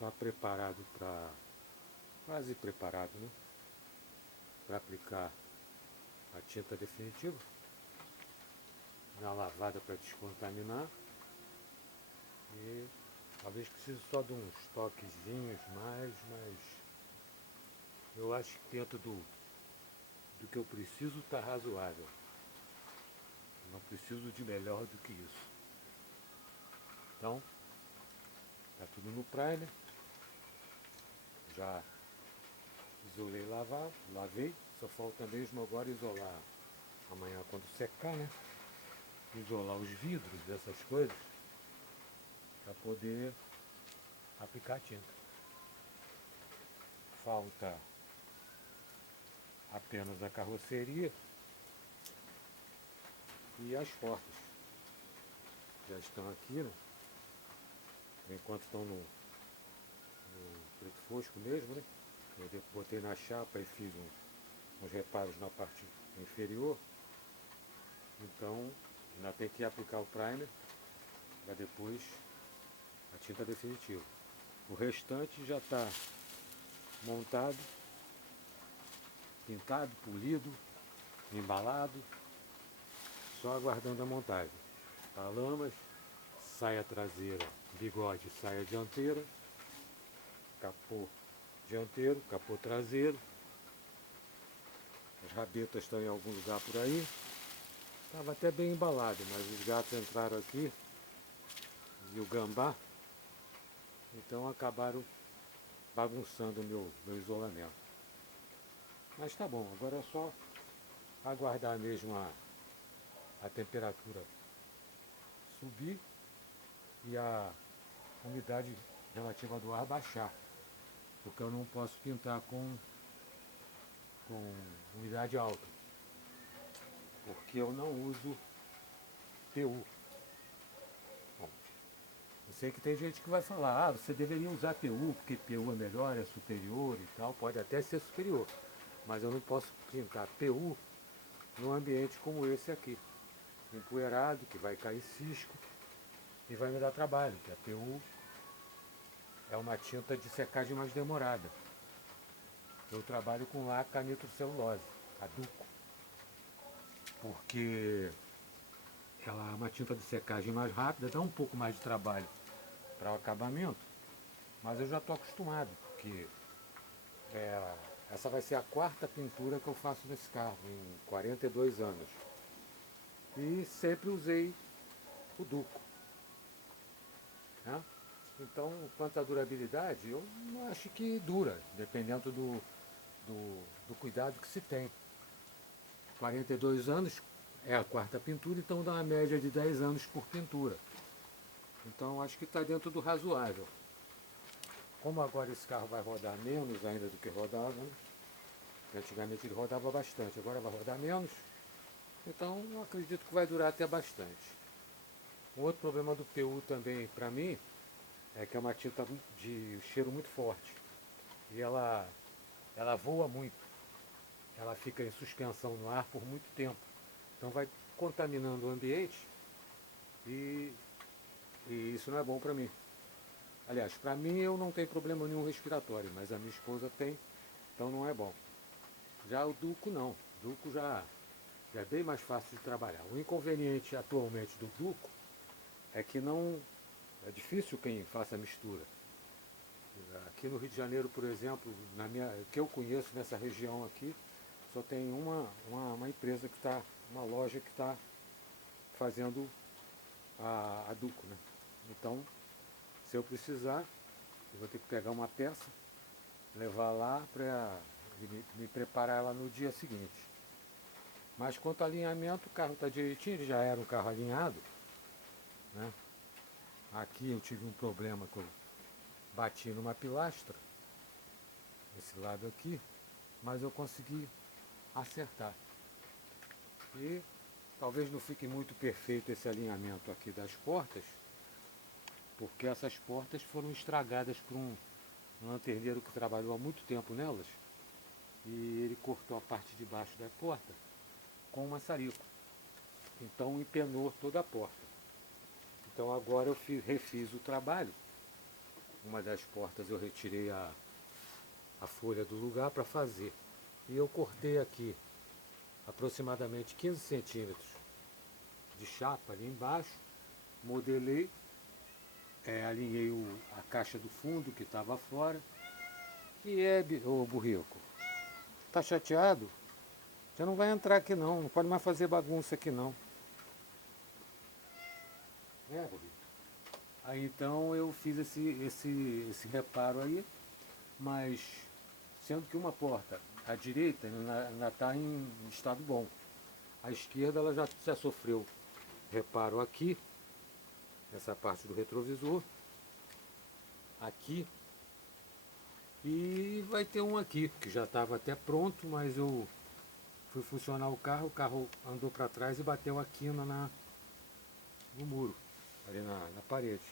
está preparado para, quase preparado, né? Para aplicar a tinta definitiva, na lavada para descontaminar. E talvez precise só de uns toquezinhos mais, mas eu acho que dentro do que eu preciso está razoável. Não preciso de melhor do que isso. Então, tá tudo no primer. Já isolei, lavei. Só falta mesmo agora isolar amanhã quando secar, né? Isolar os vidros dessas coisas para poder aplicar a tinta. Falta apenas a carroceria e as portas. Já estão aqui, né? Por enquanto estão no preto fosco mesmo, né? Eu botei na chapa e fiz uns reparos na parte inferior. Então ainda tem que aplicar o primer para depois a tinta definitiva. O restante já está montado, pintado, polido, embalado, só aguardando a montagem. Alamas, saia traseira, bigode, saia dianteira, capô dianteiro, capô traseiro. As rabetas estão em algum lugar por aí. Estava até bem embalado, mas os gatos entraram aqui e o gambá, então acabaram bagunçando o meu isolamento. Mas tá bom, agora é só aguardar mesmo a temperatura subir e a umidade relativa do ar baixar, porque eu não posso pintar com umidade alta, porque eu não uso PU. Bom, eu sei que tem gente que vai falar, você deveria usar PU, porque PU é melhor, é superior e tal, pode até ser superior, mas eu não posso pintar PU num ambiente como esse aqui, empoeirado, que vai cair cisco e vai me dar trabalho, porque a PU é uma tinta de secagem mais demorada. Eu trabalho com laca nitrocelulose, a Duco, porque ela é uma tinta de secagem mais rápida, dá um pouco mais de trabalho para o acabamento, mas eu já estou acostumado, porque essa vai ser a quarta pintura que eu faço nesse carro, em 42 anos. E sempre usei o Duco. Né? Então, quanto à durabilidade, eu acho que dura, dependendo do cuidado que se tem. 42 anos é a quarta pintura, então dá uma média de 10 anos por pintura. Então acho que está dentro do razoável. Como agora esse carro vai rodar menos ainda do que rodava, né? Antigamente ele rodava bastante, agora vai rodar menos, então eu acredito que vai durar até bastante. Um outro problema do PU também para mim é que é uma tinta de cheiro muito forte e ela voa muito, ela fica em suspensão no ar por muito tempo, então vai contaminando o ambiente e, e isso não é bom para mim. Aliás, para mim eu não tenho problema nenhum respiratório, mas a minha esposa tem, então não é bom. Já o Duco não, o Duco já é bem mais fácil de trabalhar. O inconveniente atualmente do Duco é que não é difícil quem faça a mistura. Aqui no Rio de Janeiro, por exemplo, que eu conheço nessa região aqui, só tem uma empresa que está, uma loja que está fazendo a Duco, né? Então, se eu precisar, eu vou ter que pegar uma peça, levar lá para me preparar ela no dia seguinte. Mas quanto ao alinhamento, o carro está direitinho, ele já era um carro alinhado, né? Aqui eu tive um problema que eu bati numa pilastra, esse lado aqui, mas eu consegui acertar. E talvez não fique muito perfeito esse alinhamento aqui das portas, porque essas portas foram estragadas por um lanterneiro que trabalhou há muito tempo nelas, e ele cortou a parte de baixo da porta com um maçarico. Então empenou toda a porta. Então agora eu refiz o trabalho uma das portas eu retirei a folha do lugar para fazer. E eu cortei aqui aproximadamente 15 centímetros de chapa ali embaixo, modelei, alinhei a caixa do fundo que estava fora. E ô burrico, tá chateado? Você não vai entrar aqui não pode mais fazer bagunça aqui não. Burrico. Aí então eu fiz esse reparo aí, mas sendo que uma porta, a direita, ainda está em estado bom. A esquerda ela já sofreu reparo aqui, nessa parte do retrovisor, aqui, e vai ter um aqui, que já estava até pronto, mas eu fui funcionar o carro andou para trás e bateu a quina no muro, ali na parede.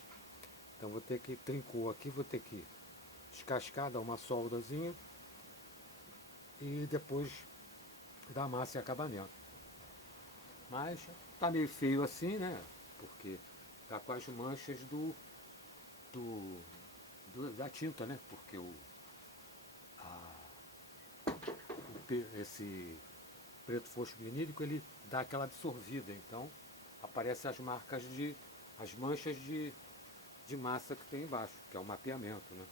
Então vou ter que, trincou aqui, vou ter que descascar, dar uma soldazinha e depois dar massa e acabamento. Mas tá meio feio assim, né? Porque tá com as manchas da tinta, né? Porque esse preto fosco vinílico ele dá aquela absorvida, então aparecem as manchas de massa que tem embaixo, que é o mapeamento, né?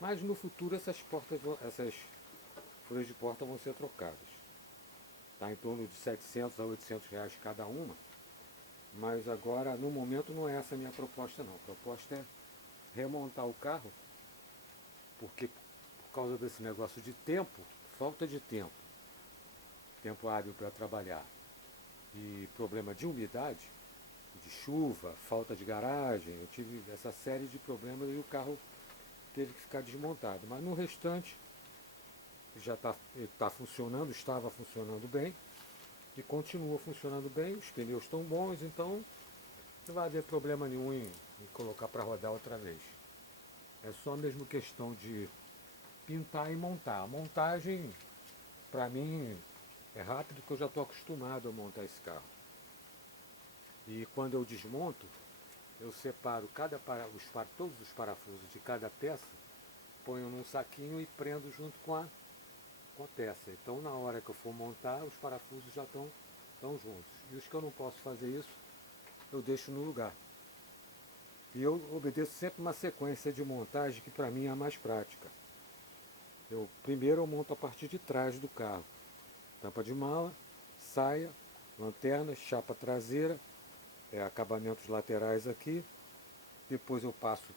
Mas no futuro essas folhas de porta vão ser trocadas. Está em torno de 700 a 800 reais cada uma, mas agora no momento não é essa a minha proposta não. A proposta é remontar o carro, porque por causa desse negócio de tempo, falta de tempo hábil para trabalhar e problema de umidade, de chuva, falta de garagem, eu tive essa série de problemas e o carro teve que ficar desmontado. Mas no restante já está funcionando, estava funcionando bem e continua funcionando bem, os pneus estão bons, então não vai haver problema nenhum em colocar para rodar outra vez. É só mesmo questão de pintar e montar. A montagem, para mim, é rápido porque eu já estou acostumado a montar esse carro. E quando eu desmonto, eu separo todos os parafusos de cada peça, ponho num saquinho e prendo junto com a peça. Então na hora que eu for montar, os parafusos já estão juntos. E os que eu não posso fazer isso, eu deixo no lugar. E eu obedeço sempre uma sequência de montagem que para mim é a mais prática. Primeiro eu monto a parte de trás do carro. Tampa de mala, saia, lanterna, chapa traseira, acabamentos laterais aqui. Depois eu passo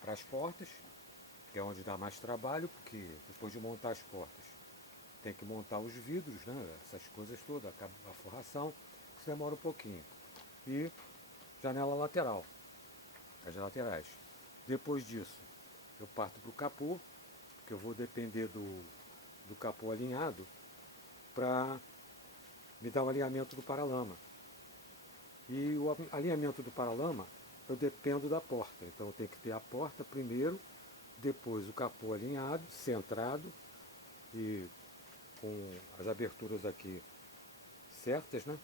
para as portas, que é onde dá mais trabalho, porque depois de montar as portas tem que montar os vidros, né? Essas coisas todas, a forração, isso demora um pouquinho. E janela lateral, as laterais. Depois disso, eu parto para o capô, que eu vou depender do capô alinhado para me dar o alinhamento do paralama. E o alinhamento do paralama, eu dependo da porta. Então eu tenho que ter a porta primeiro, depois o capô alinhado, centrado e com as aberturas aqui certas, né?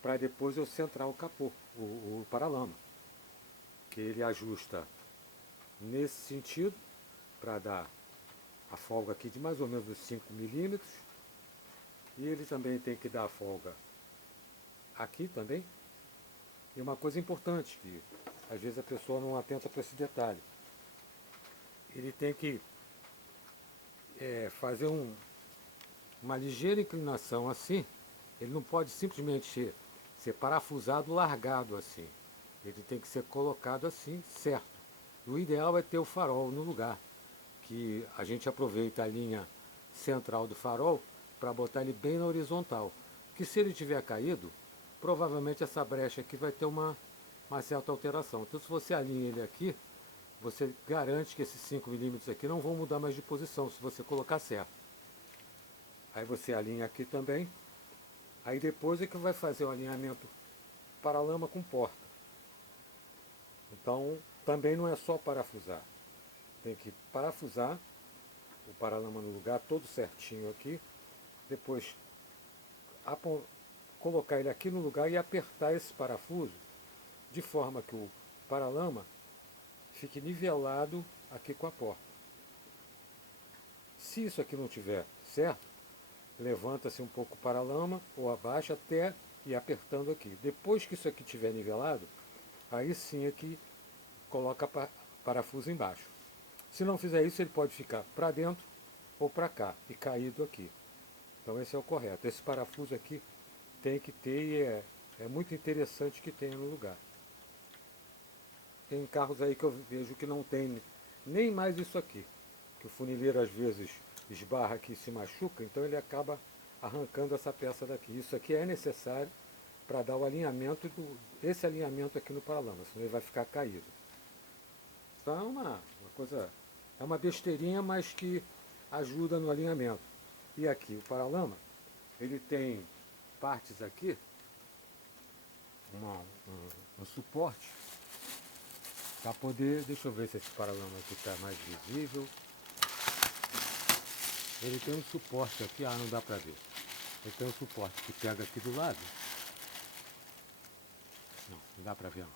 Para depois eu centrar o capô, o paralama, que ele ajusta nesse sentido, para dar a folga aqui de mais ou menos 5 milímetros, e ele também tem que dar a folga aqui também. E uma coisa importante, que às vezes a pessoa não atenta para esse detalhe, ele tem que fazer uma ligeira inclinação assim, ele não pode simplesmente ser parafusado, largado assim. Ele tem que ser colocado assim, certo. O ideal é ter o farol no lugar, que a gente aproveita a linha central do farol para botar ele bem na horizontal. Que se ele tiver caído, provavelmente essa brecha aqui vai ter uma certa alteração. Então se você alinha ele aqui, você garante que esses 5 milímetros aqui não vão mudar mais de posição se você colocar certo. Aí você alinha aqui também. Aí depois é que vai fazer o alinhamento paralama com porta. Então também não é só parafusar. Tem que parafusar o paralama no lugar todo certinho aqui. Depois colocar ele aqui no lugar e apertar esse parafuso de forma que o paralama fique nivelado aqui com a porta. Se isso aqui não tiver certo, levanta-se um pouco para a lama ou abaixa até ir apertando aqui. Depois que isso aqui estiver nivelado, aí sim aqui coloca parafuso embaixo. Se não fizer isso, ele pode ficar para dentro ou para cá e caído aqui. Então esse é o correto. Esse parafuso aqui tem que ter e é muito interessante que tenha no lugar. Tem carros aí que eu vejo que não tem nem mais isso aqui. Que o funileiro às vezes esbarra aqui e se machuca, então ele acaba arrancando essa peça daqui. Isso aqui é necessário para dar o alinhamento, esse alinhamento aqui no paralama, senão ele vai ficar caído. Então é uma coisa, é uma besteirinha, mas que ajuda no alinhamento. E aqui o paralama, ele tem partes aqui, um suporte, para poder, deixa eu ver se esse paralama aqui está mais visível. Ele tem um suporte aqui, não dá para ver. Ele tem um suporte que pega aqui do lado. Não dá para ver não.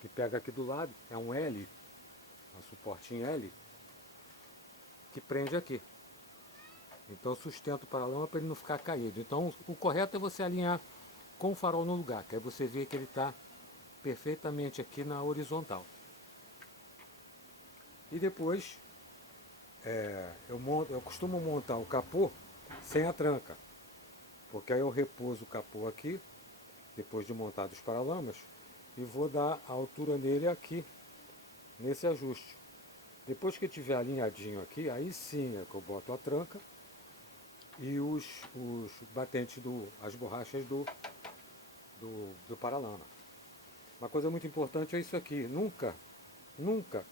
Que pega aqui do lado, é um L, um suporte em L, que prende aqui. Então sustenta o paralama para ele não ficar caído. Então o correto é você alinhar com o farol no lugar, que aí você vê que ele está perfeitamente aqui na horizontal. E depois eu costumo montar o capô sem a tranca, porque aí eu repouso o capô aqui, depois de montado os paralamas, e vou dar a altura nele aqui, nesse ajuste. Depois que tiver alinhadinho aqui, aí sim é que eu boto a tranca e os batentes, as borrachas do paralama. Uma coisa muito importante é isso aqui, nunca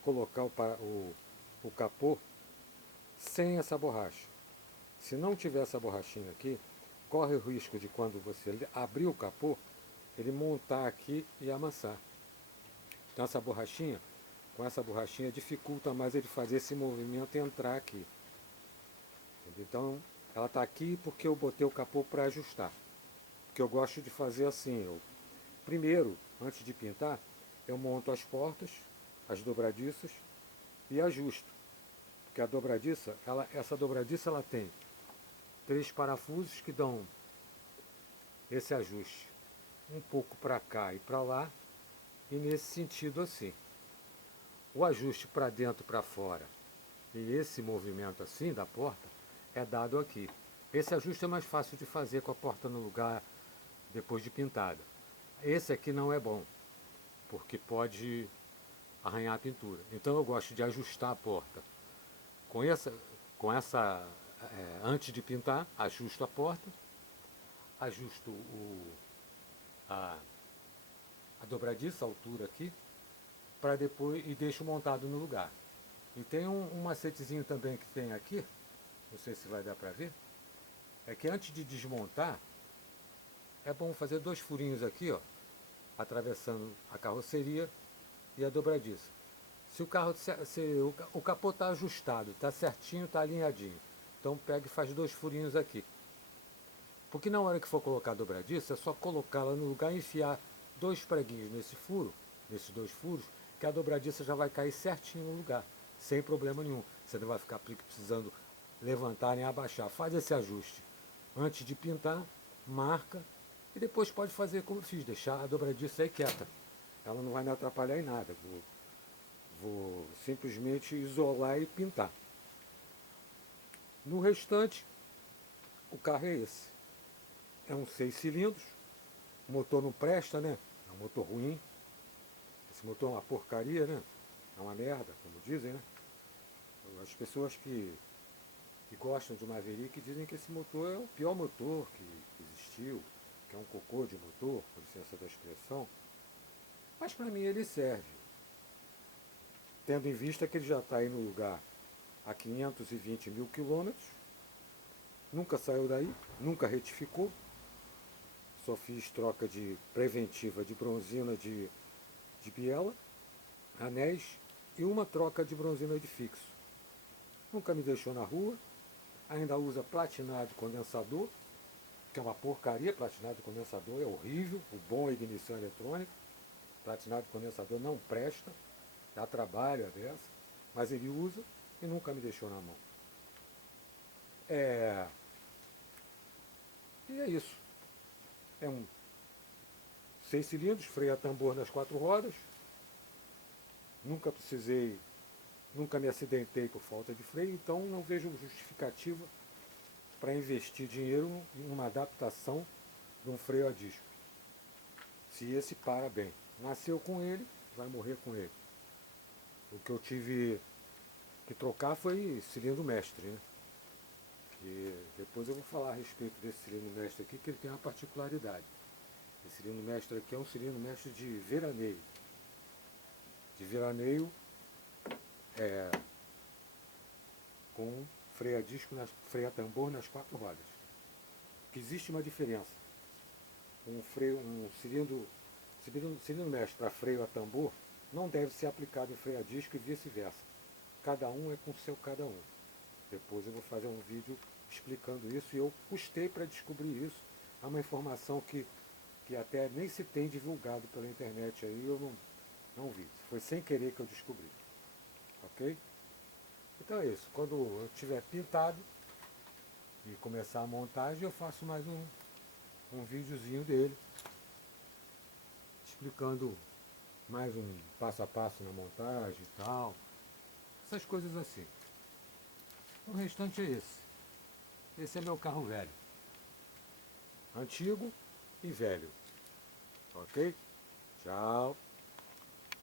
colocar o capô sem essa borracha. Se não tiver essa borrachinha aqui, corre o risco de quando você abrir o capô, ele montar aqui e amassar. Então com essa borrachinha dificulta mais ele fazer esse movimento e entrar aqui. Então ela está aqui porque eu botei o capô para ajustar. Porque eu gosto de fazer assim, primeiro, antes de pintar, eu monto as portas, as dobradiças e ajusto. Porque a dobradiça, essa dobradiça ela tem 3 parafusos que dão esse ajuste. Um pouco para cá e para lá, e nesse sentido assim. O ajuste para dentro e para fora e esse movimento assim da porta é dado aqui. Esse ajuste é mais fácil de fazer com a porta no lugar depois de pintada. Esse aqui não é bom, porque pode arranhar a pintura. Então eu gosto de ajustar a porta. Antes de pintar, ajusto a porta, ajusto a dobradiça, a altura aqui, para depois e deixo montado no lugar. E tem um macetezinho também que tem aqui, não sei se vai dar para ver, é que antes de desmontar, é bom fazer 2 furinhos aqui, ó, atravessando a carroceria e a dobradiça. Se o capô está ajustado, está certinho, está alinhadinho, então pega e faz 2 furinhos aqui. Porque na hora que for colocar a dobradiça, é só colocá-la no lugar e enfiar 2 preguinhos nesses 2 furos, que a dobradiça já vai cair certinho no lugar, sem problema nenhum. Você não vai ficar precisando levantar nem abaixar. Faz esse ajuste antes de pintar, marca, e depois pode fazer como eu fiz, deixar a dobradiça aí quieta. Ela não vai me atrapalhar em nada. Vou simplesmente isolar e pintar. No restante, o carro é esse. É um 6 cilindros, o motor não presta, né? É um motor ruim. Esse motor é uma porcaria, né? É uma merda, como dizem, né? As pessoas que gostam de Maverick dizem que esse motor é o pior motor que existiu, que é um cocô de motor, com licença da expressão. Mas para mim ele serve. Tendo em vista que ele já está aí no lugar a 520 mil quilômetros, nunca saiu daí, nunca retificou, só fiz troca de preventiva de bronzina de biela, anéis e uma troca de bronzina de fixo. Nunca me deixou na rua, ainda usa platinado condensador, que é uma porcaria. Platinado condensador é horrível, o bom é ignição eletrônica, platinado condensador não presta, Dá trabalho a beça, mas ele usa e nunca me deixou na mão. E é isso. É um 6 cilindros, freio a tambor nas 4 rodas. Nunca precisei, nunca me acidentei por falta de freio, então não vejo justificativa para investir dinheiro em uma adaptação de um freio a disco. Se esse para bem. Nasceu com ele, vai morrer com ele. O que eu tive que trocar foi cilindro mestre, né? E depois eu vou falar a respeito desse cilindro mestre aqui, que ele tem uma particularidade. Esse cilindro mestre aqui é um cilindro mestre de veraneio. De veraneio com freio a disco, freio a tambor nas 4 rodas. Que existe uma diferença. Um cilindro mestre para freio a tambor não deve ser aplicado em freio a disco e vice-versa. Cada um é com seu cada um. Depois eu vou fazer um vídeo explicando isso e eu custei para descobrir isso. É uma informação que até nem se tem divulgado pela internet aí, eu não vi. Foi sem querer que eu descobri. Ok? Então é isso. Quando eu tiver pintado e começar a montagem, eu faço mais um videozinho dele, explicando mais um passo a passo na montagem e tal. Essas coisas assim. O restante é esse. Esse é meu carro velho. Antigo e velho. Ok? Tchau.